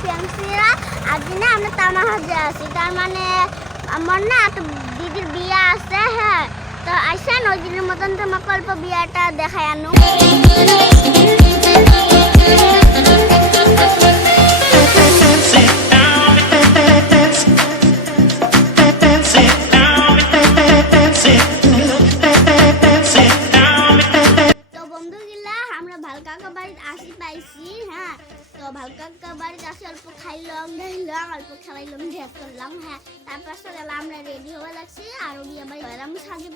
ফ্যান্সিরা আজ না আমরা তামাহাজে আছি তার মানে আমার না তো দিদির বিয়া আছে হ্যাঁ তো আইসেন ওই দিনের মতন তোমাকে অল্প বিয়াটা দেখায় আনো ভালকাকা বাড়িতে আসি পাইছি হ্যাঁ তো ভালকাকা বাড়িতে আসি অল্প খাইলাম অল্প খেলাইলাম ঢেক করলাম হ্যাঁ তারপর সকালে আমরা রেডি হয়ে লাগছি আর বিয়া বাড়ি আমি সাজু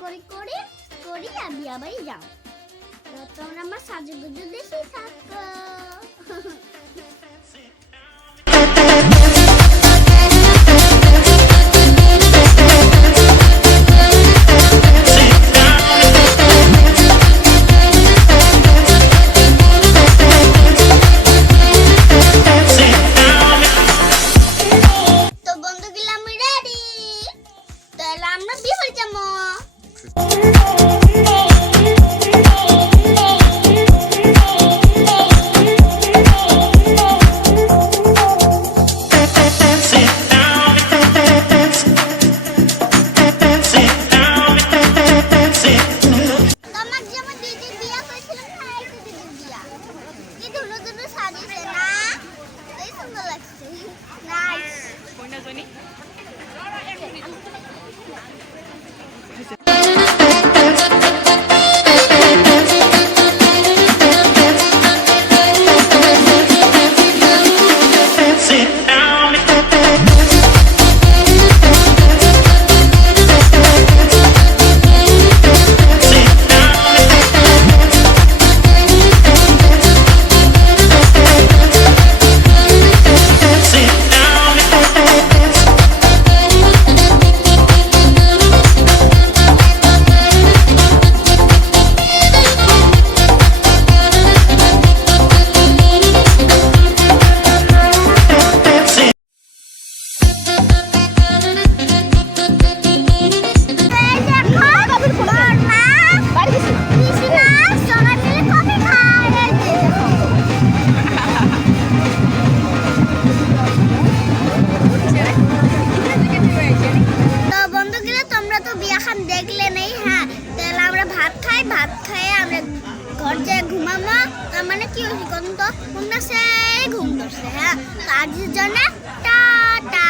করি আর বিয়া বাড়ি যাও তো তোমরা আমার সাজু গুজু দেখি থাকো আমরা বিয়ে বাড়ি যাবো তোমার যেমন দিদির বিয়া করেছিলাম না এই তো দিদির বিয়া কি ধুলো ধুলো সাজিয়েছে না এই সুন্দর লাগছে নাইস কোনটা জানি ভাত খাইয়ে আমরা ঘর যায় ঘুমাবো তার মানে কি হয়েছে কোন তো ঘুম ধরছে হ্যাঁ তো আজকের জন্য টাটা